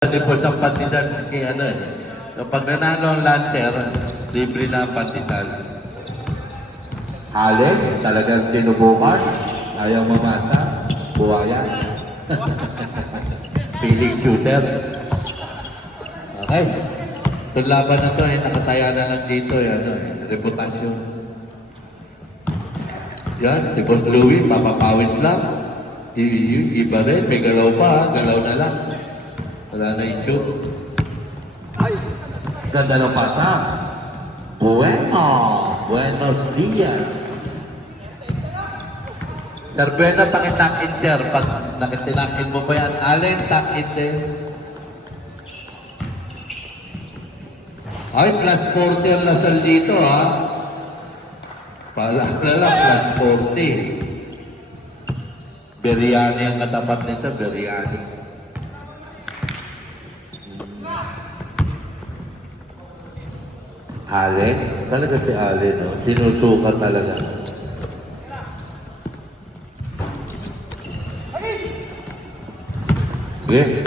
Hindi po sa pandesal kay ano eh. Kapag nanalo ang lancer, libre na ang pandesal. Alec, talagang sinubukan. Ayaw mamasa. Buhaya. Feeling shooter. Okay. Itong laban na to eh, nakataya na lang dito eh, ano eh, reputasyon. Yan, si Boss Louie, papapawis lang. Iba rin, may galaw pa, galaw na lang. Wala na issue. Ganda ng pasa. Buenos dias. Sir Bueno, pakitakin sir. Pag nakitinakin mo pa yan, alin, takin din. Ay, plus 40 ang lasal dito ha. Pala lang, plus 40. Biryani ang katapat nito, biryani. Allen? Talaga si Allen, no? Sinusukat talaga. Okay.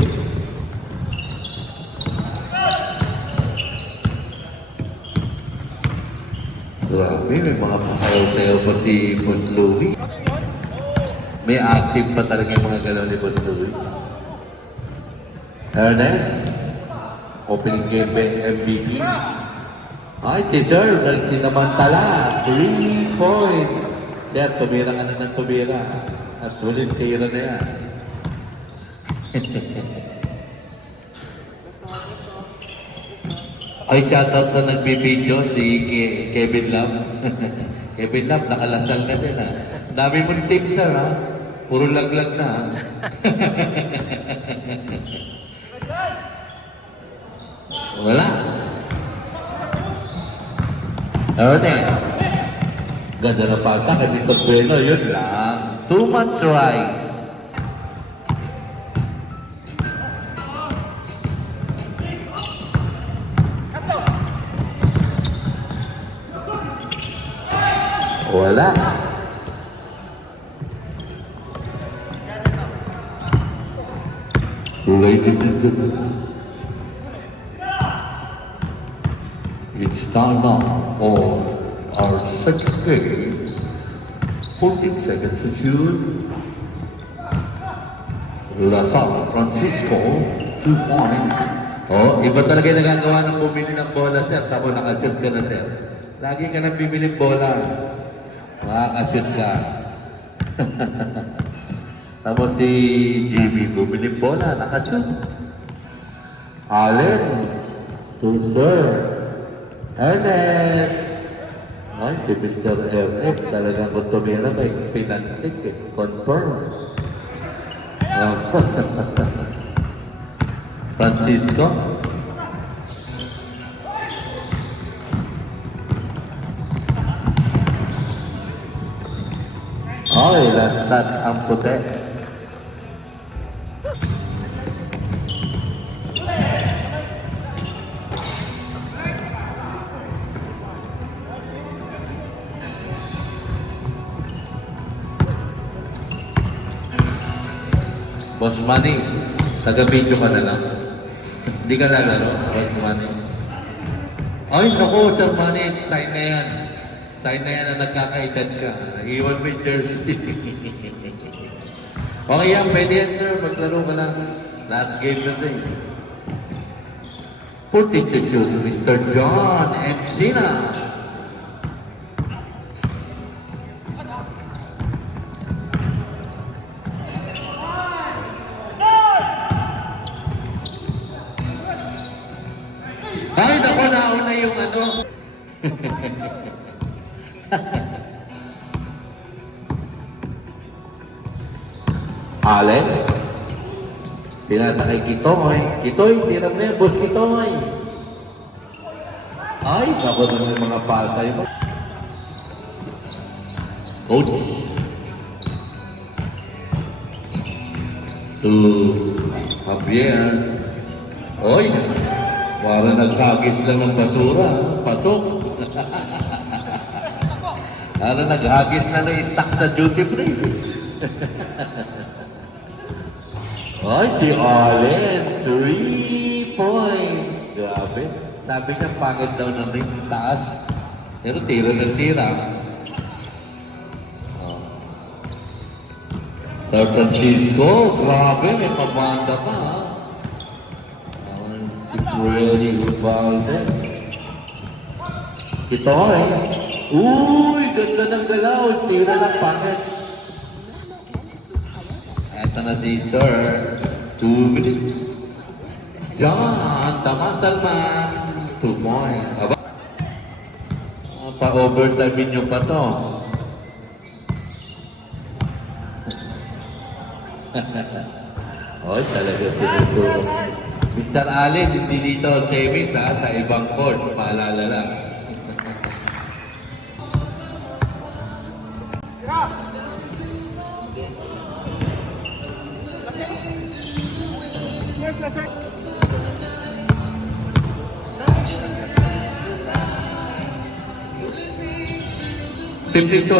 Grabe, may mga pasayaw-sayaw pa si Boss Louie. May active pa talaga yung mga galaw ni Boss Louie. Ernest, opening game MVP. Ay, si Sir, sinamantala. 3 point. Sir, tumira ka na ng tumira. At ulit tira na yan. Ay, shoutout sa nagbibideo, si Kevin Lam. Kevin Lam, nakalasal na din ha. Dami mong team, sir ha. Puro laglag na ha. Wala. Ernest. Ganda na pasa kay Mr. Bueno, yun lang. Too much rice. Wala. Ladies and gentlemen, it's time now for our second game. 14 seconds to shoot. Lasal Francisco, 2 points. Oh, iba talaga yung nagagawa ng bumili ng bola, sir. Tapos nakashoot ka na, sir. Lagi ka nang bibili ng bola. Makakashoot ka. Tapos si JB, bumili ng bola, nakashoot. Allen, to Sir Ernest. Ay, si Mr. Ernest, talagang kung tumira kay pinantik eh. Confirm. Francisco. Ay, lastat ang puti. Boss Manny, taga-video ka na lang. Hindi ka nalaro, Boss Manny. Ay, naku, Sir Manny, sign na yan. Sign na yan na nagkakaedad ka. Iwan mo yung jersey. Okay yan, pwede yan, sir. Maglaro ka lang. Last game na day. Putting to shoot, Mr. John Encina. Ay, naku, nauna yung ano. Allen, tinatakay Kitoy. Kitoy, tira mo yan, boss Kitoy. Ay, naku naman yung mga pasay mo. Coach. To Javier. Oy, para naghagis lang ng basura. Pasok. Para naghagis na na-stack sa duty free. Ay, si Allen, 3 points. Grabe. Sabi niya, pangit daw ng ring taas. Pero tira ng tira. Oh. San Francisco, grabe, may pabanda pa. Si Freddy Valdez. Ito eh. Uy, ganda ng galaw. Tira ng pangit. Ito na si Sir. 2 minutes. John, Taman Salman. 2 points. Aba. Pa-overtime nyo pa to. Oh, talaga tinuturo. Mr. Allen, hindi dito Chemis ha, sa ibang court. Paalala lang. Yes, yes, sir. 15-12.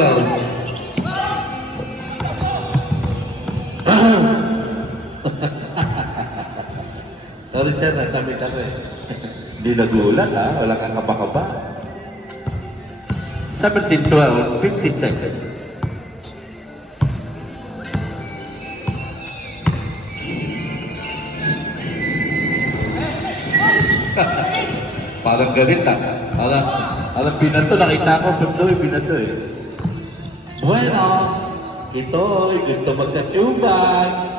Sorry sir, nasamit ako eh. Hindi nagulat ha, wala kang kaba-kaba. 17-12, 50 seconds. Parang galit ah. Parang binato, nakita ko, gusto eh, binato eh. Bueno, ito, gusto magkasuban.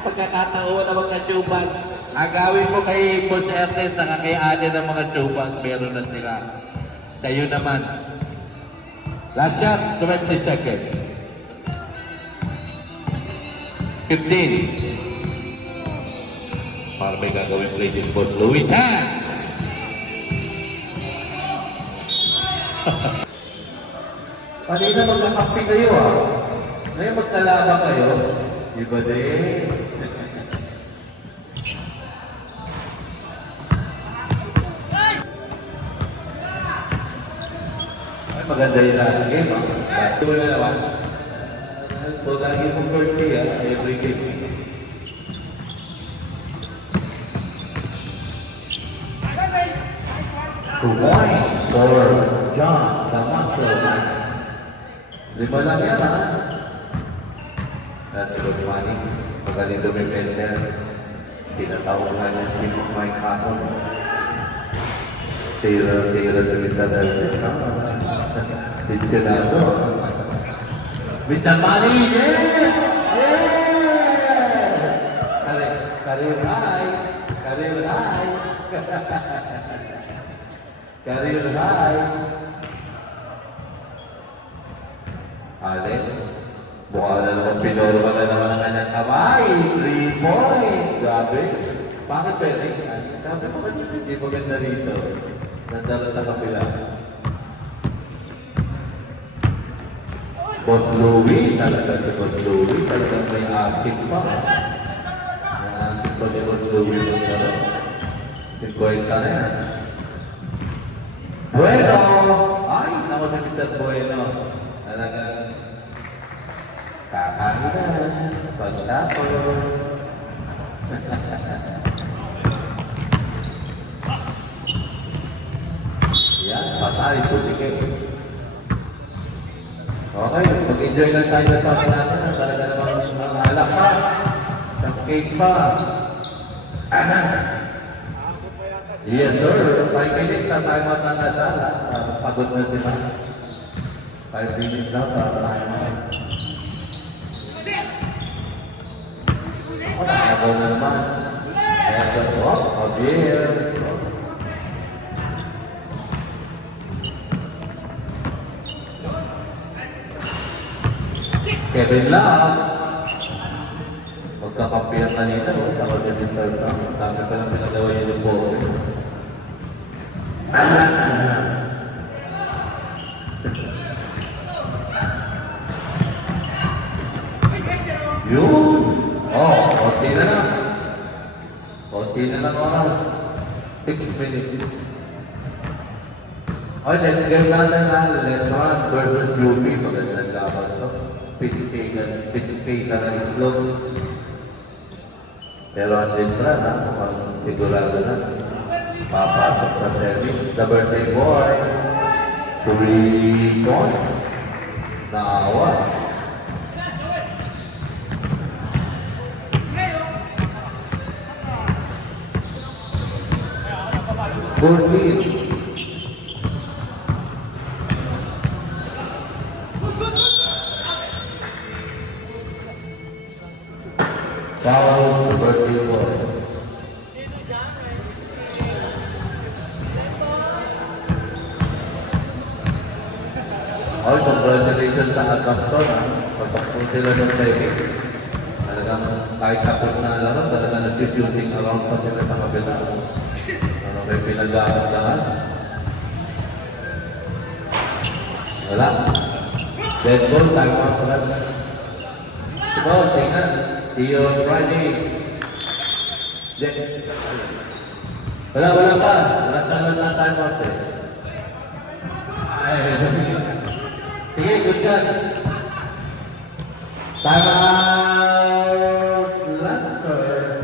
Pagkakataon na magkasuban. Agawin mo kay Coach Ernest, saka kay Ate ng mga suban, meron na sila. Kayo naman. Last shot, 20 seconds. 15. Para may gagawin play din po. Louis Tan! Kanina magkakampi kayo ah. Ngayon magkalaba kayo. Iba din. Ay, maganda yung last game ah. Ito na naman. Ito lagi mong birthday ah. Every game. Good morning for John Camacho. 5 lang yan ha. That's good money. Magaling dumipender. Tinatawag nga niya si Mike Hatton. Tira dumipender. Tinsinado. Mr. Money, yeah! Yeah! Career high. Career high. Career high. Allen, mukha na naman pinorma na naman ang kanyang kamay. 3 points. Grabe. Bakit pwede? Grabe mo kanina. Hindi maganda rito. Nandala na kapila. Boss Louie. Talaga si Boss Louie. Talaga may asik pa. May asik pa si Boss Louie. 50 na yan. Bueno! Ay, nakasalitan Bueno. Talaga. Kakahiran. Pagtapos. Yan, patay. Putikit. Okay, mag-enjoy lang tayo sa pag natin. Talaga naman mga alak pa. Sa case pa. Yes, sir. 5 minutes na tayo matatala. Pagod na sila. 5 minutes na para tayo naman. Ako, nakagaw na naman. Kaya sa to, Javier. Kevin Lam. Magkakampihan kanina, tawag na din tayo sa dami pa lang pinagawa yun yung ball. Yun! Oh, konti na lang. Konti na lang oras. 6 minutes. Okay, let's get natin na Letran versus UP. Magandang laban. So, pitik-pisa na itlog. Pero andin pa na, mukhang sigurado na. Papasok sa service. The birthday boy. 3 points. Naawa. Good lead. Foul, birthday boy. All congratulations sa Adamson. Pasok po sila ng saving. Talagang kahit tapos na laro, talagang nag-shooting around pa sila sa kabila. Ano kayo pinag-aagahan? Wala. Dead goal, time out pala. Ito, tingnan. Tio Friday. Wala pa. Wala na time out eh. Ay, sige, good gun. Time out. Lancer.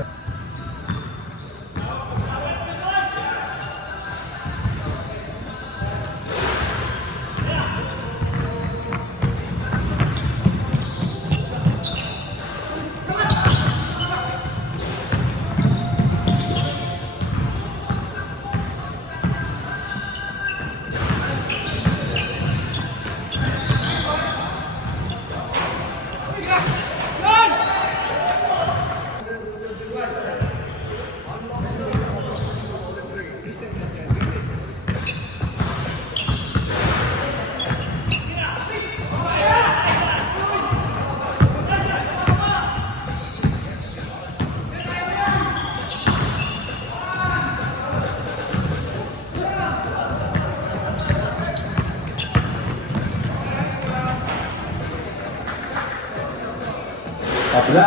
Tabla.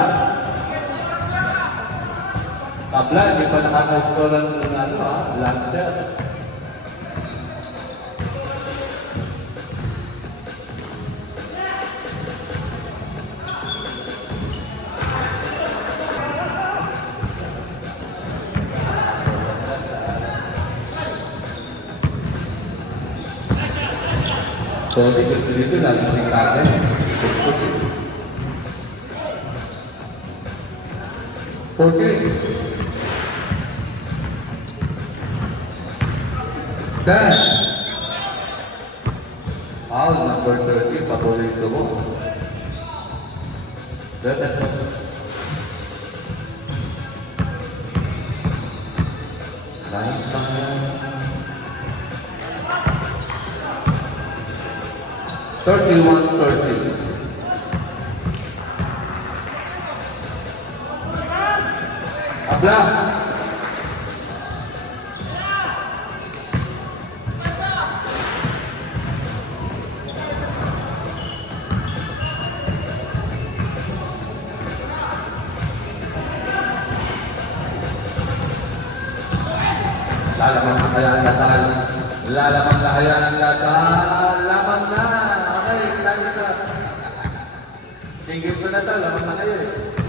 Tabla, hindi pa nakakauskolan ng lancer. So, dito lagi may kagay. Okay. 10. Foul number 30, paborito mo. 7. 31-30. Abla. Lalaman na kaya ang latal. Lalaman na kaya ang latal. Laman na. Okay, tayo ka. Tingin ko na ito. Laman na kayo eh.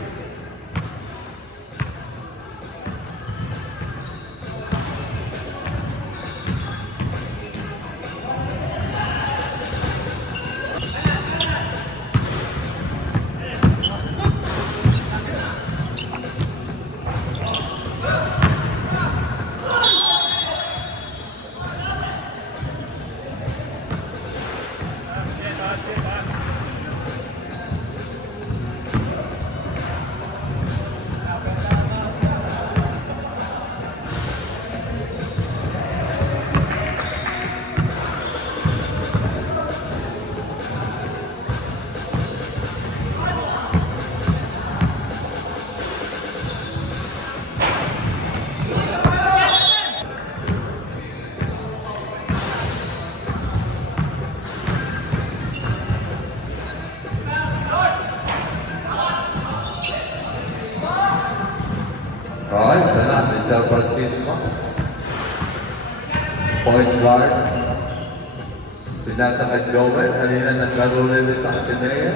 Alright, tara, Mr. Francisco. Point guard. Pinasa ka Joel, halina naglaro rin ito ang Tinea.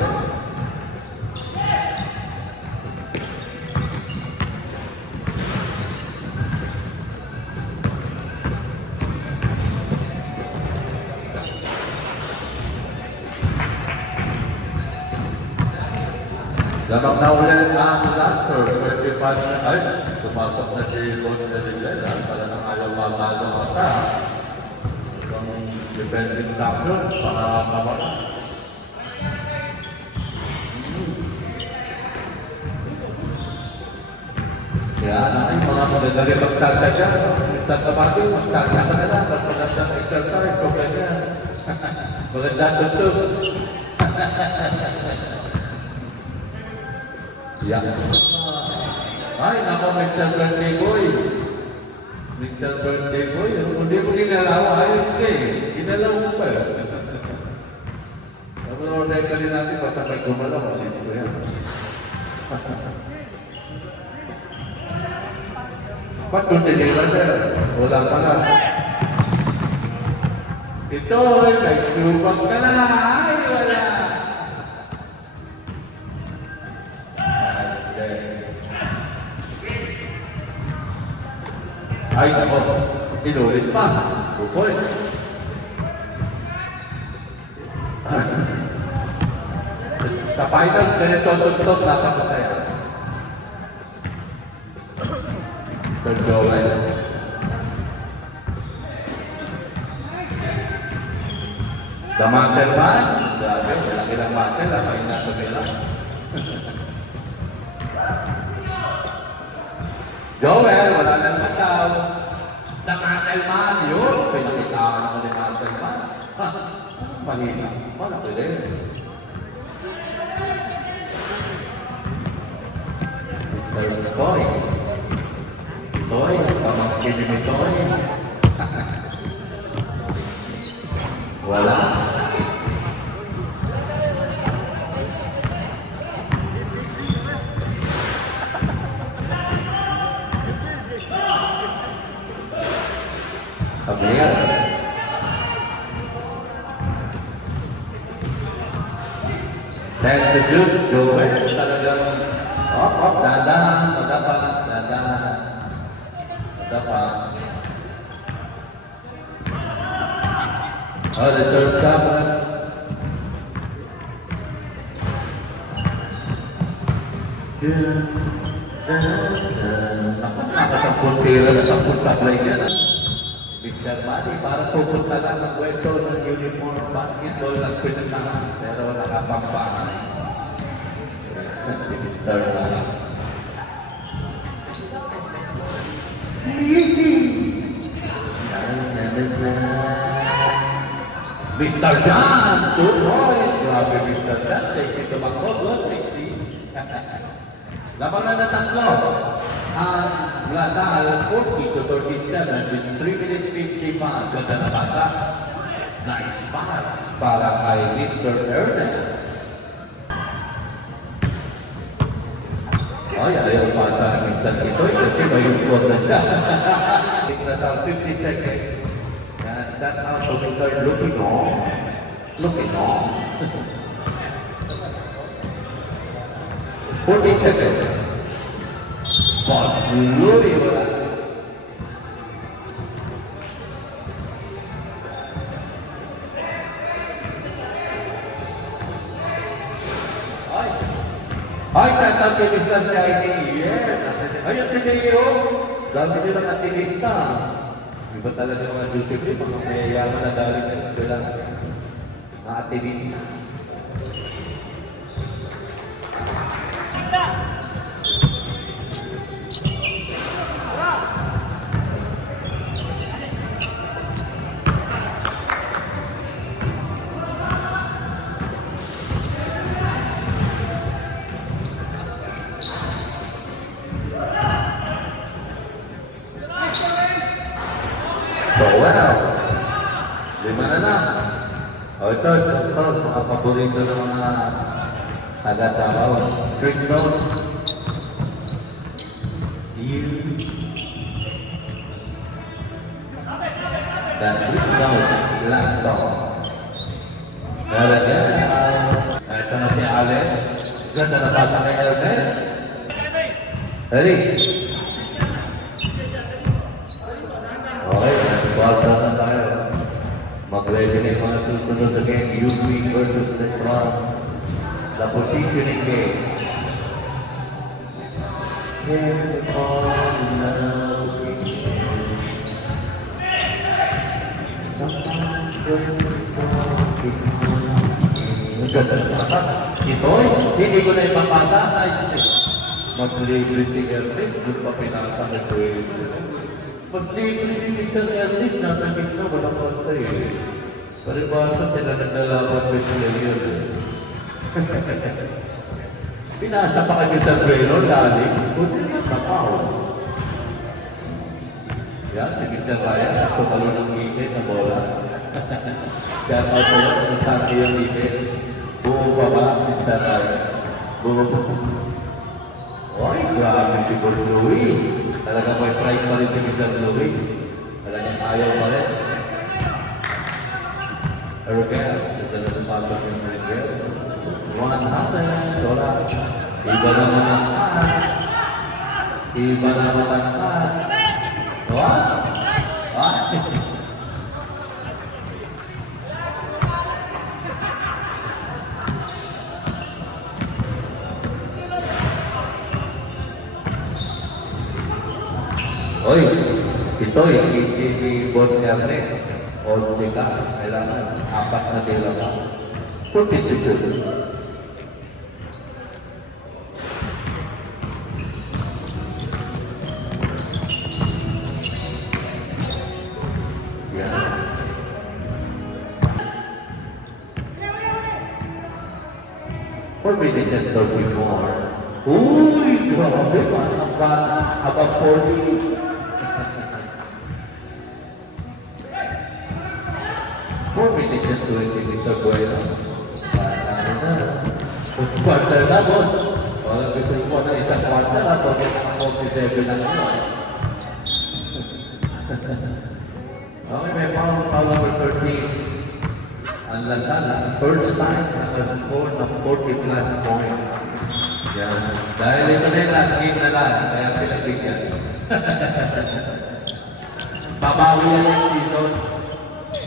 Damang na ulit ang Lancer, 25 na ay, sumasok na si Bon Eligel, para nang ayaw matalo ata. Itong defending champion, para mawala. Yan ay mga magagaling magtataga. Mr. Tabato, magtataga na lang. Magpagandang exercise, o ganyan. Magandang tutog. Yan. Ay, nako, Mr. Birthday Boy. Mr. Birthday Boy, hindi mo ginalaw, ayos ka eh. Ginalaw mo pa. Naman-order ka rin natin, basta pag gumalaw, alis ko yan. Ba't kung tinira sir? Wala ka na. Ito, nagsubak ka na. Ay, wala. Ay, nako. Inulit pa. Bukoy. Sa final, ganito tutok dapat sa tayo. Third Joel. The muscle man. Grabe, malaki lang muscle. Ay, nasa bilang. Joel, wala nang mataw. The muscle man. Yun, pinakitaan ako ni muscle man. Mahina. Malaki din. Mr. Toy. Toy, pamangkin ni Toy. Wala. Kabayan. Thanks to you, Joel. Talagang, dadan, madapan, dadan. Dapat. Oh, the third camera. Nakatampun tira na tampun tablay niya na. Mr. Manny, para pupunta lang ng weso ng uniform basketball ng pinuntahan. Pero nakapampangan. Mr. Manny. Mr. John, 2 points. Grabe, Mr. John. Sexy tumakbo. Good, sexy. Labanan na tatlo. Ang Lasal, 40 to 37 with 3 minutes 55. Ganda na bata. Nice pass para kay Mr. Ernest. Ay, ayaw pa sa Mr. Itoy kasi may score na siya. Tignan ang 50 seconds. And that now so Mr. looking on. Looking on. 40 seconds. Boss, Louis wala. Ay, tatang-tinistan si ID. Yes. Ay, ang tiniyo. Dami nyo ng atinista. Iba talaga mga duty free. Mga mayayaman na dali ng eskwela. Mga atinista. So, well, 5 na lang. O ito, mga paborito ng mga taga-tabaw. Trick zone. You. Dan trick zone, lanto. Meron yan. Ito na si Allen. Ganda na bata kay Ernest. Ready? Okay, bata na tayo. Mag-ready na yung mga susunod na game. UP versus the Strong. The positioning game. Can't fall in love with you. Sometimes when it's walking ito, hindi ko na ipapasa. Mas libre si Ernest, doon pa pinasa ni Kuya. Mas libre si Mr. Ernest, nasa gitna, walang konsa eh. Paribasa sila naglalaban with player. Pinasa pa kanya sa Bueno, lalim. Kundi na tapaw. Yan, si Mr. Ryan, sumalo ng init na bola. Kaya pa sa'yo, masang yung init. Buo pa ba, Mr. Ryan? Buo pa. Oy, grabe si Paul Louie. Talagang may pride pa rin si Mr. Louie. Talagang ayaw pa rin. Rodriguez, ito na lumasok yung Rodriguez. 100, wala. Iba naman ang iba naman ang what? What? Oy, ito si Boss Ernest. 11 ka, kailangan 4 na tira ka. Competition. Yan. For minutes and 30 more. Uy, grabe pa. Ang bata, abang 40. 4 minutes and 20, Mr. Bueno. Quarter na, boss. Walang gusto ko na isang quarter na, pag ang 47 na naman. Okay, may power number 13. Ang Lasala, first time naka-score ng 40 plus points. Yan. Dahil ito na yung last game na lang, kaya pinagbigyan. Babawi yan yung season.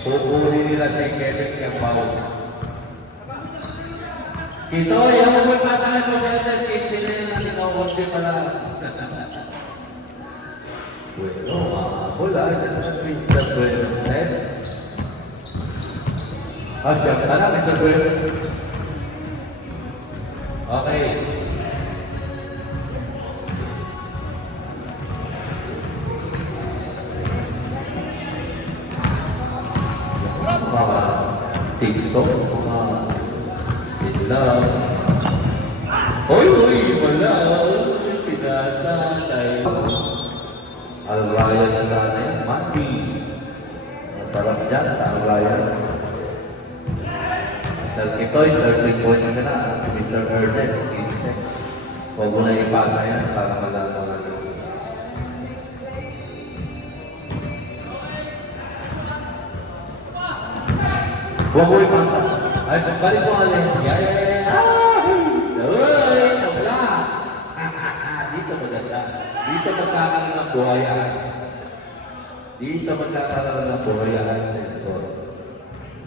Pupuli nila kay Kevin Campbell. Ito, yung magpapasa na ito dahil sa safety na yung nakikawag pa lang. Bueno, wala. Isa na Mr. Bueno. Siya, tara Mr. Bueno. Okay. Mga TikTok, mga Inlaw. Uy, wala. Pinatatay. Al-Ryan na nanay, mati. Masarap dyan, Al-Ryan. Dahil ito'y 30 point na na, Mr. Ernest, 15. Huwag mo na ipasa yan para malaman natin. Huwag mo ipasa. Ay, balik mo alin. Uy, tabla. Dito maganda. Dito magkakaroon ng buhayan. Dito magkakaroon ng buhayan sa score.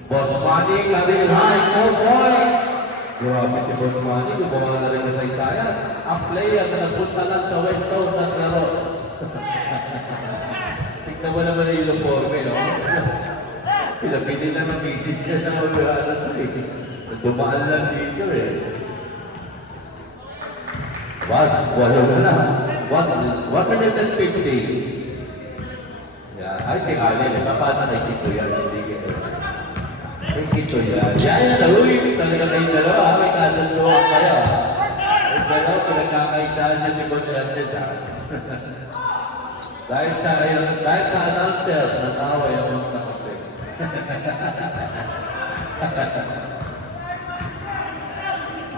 Boss Manny, Kabil High, 4 point. Grabe si Boss Manny, gumawa na rin na tayo. Ang player na nagpunta lang sa West Zone ng laro. Tignan mo naman yung uniforme, no? Pinapili lang ang misis niya sa mga ano eh. Dumaan lang dito eh. Wala na. 150. Yan. Ay, tingali. Napapata kay Kito yan. Hindi Kito. Kay Kito yan. Yan. Uy, talaga kayong dalawa. May kasunduan kayo. Ay, dalawa, pinagkakaitaan niyo ni Bonjantes ha. Dahil sa announcer, natawa yung mga kapatid.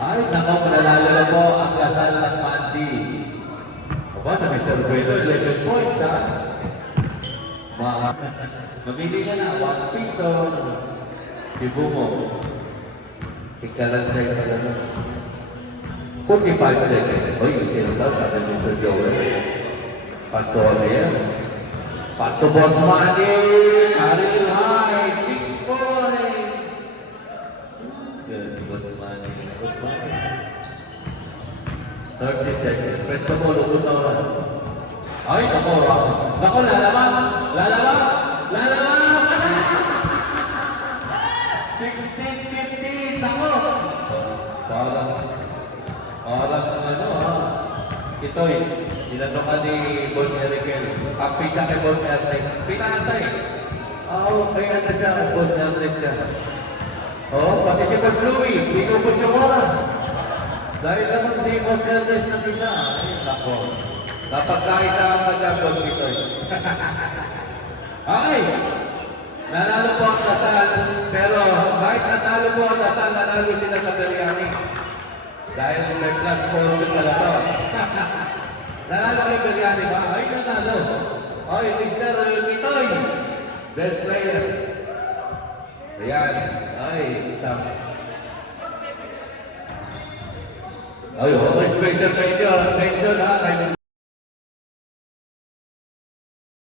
Ay, nako, manalala na po ang kasal ng Mandy. Aba, na Mr. Bueno, 11 points, ha? Mamili ka na, 1 piso. Ibu mo. Ikalan sa'yo ka lang. 45 seconds. Oy, sino daw, sabi Mr. Joel. Pastor yan. Pastor Boss Mandy, Karil High, big boy. Good, Boss Mandy. 30 seconds. Pwesto mo, lubot na wala. Ay, nako. Nako, lalabang! Lalabang! Lalabang! 16-15! Nako! Parang ano ha. Ito'y, inano ka ni Bon Erikel. Kapit ka kay Bon Erikel. Pinatay. Oo, kaya na siya. Bon Erikel siya. Oo, pati si Bon Louie. Pinupos yung oras. Dahil naman si Bon Erikel na siya. Ay, nako. Napagkaisa ang magagawag dito. Okay. Nanalo po ang Dasal. Pero kahit natalo po ang Dasal, nanalo din ang Biryani. Dahil may platform din pala to. Nanalo kayo Biryani ba? Ay, nanalo. Ay, Mr. Mitoy. Best player. Ayan. Ay, isang. Ay, okay, special pension. Pension ha.